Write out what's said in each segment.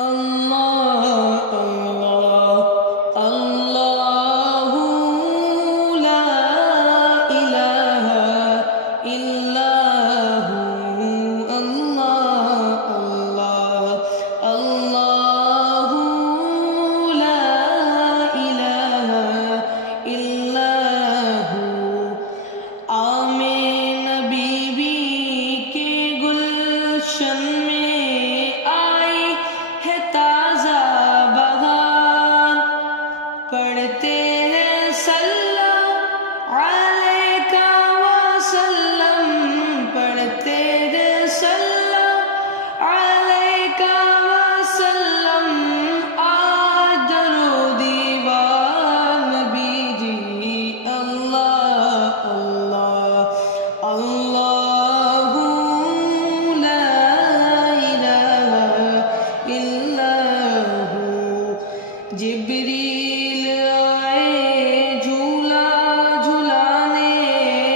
اللہ اللہ اللہ لا الہ الا ہو اللہ اللہ اللہ لا الہ الا ہو آمین بی بی کے گلشن میں آئی ہے تازہ بہار پڑھتے ہیں صلی علیہ وسلم پڑھتے ہیں صلی علیہ وسلم آج درود نبی جی اللہ اللہ اللہ لا الہ الا ہو جبریل آئے جھولا جھلانے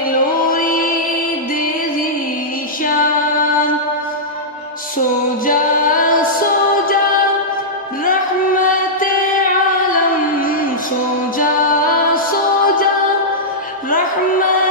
لوری دے ذیشان سو جا رحمت عالم سو جا رحمت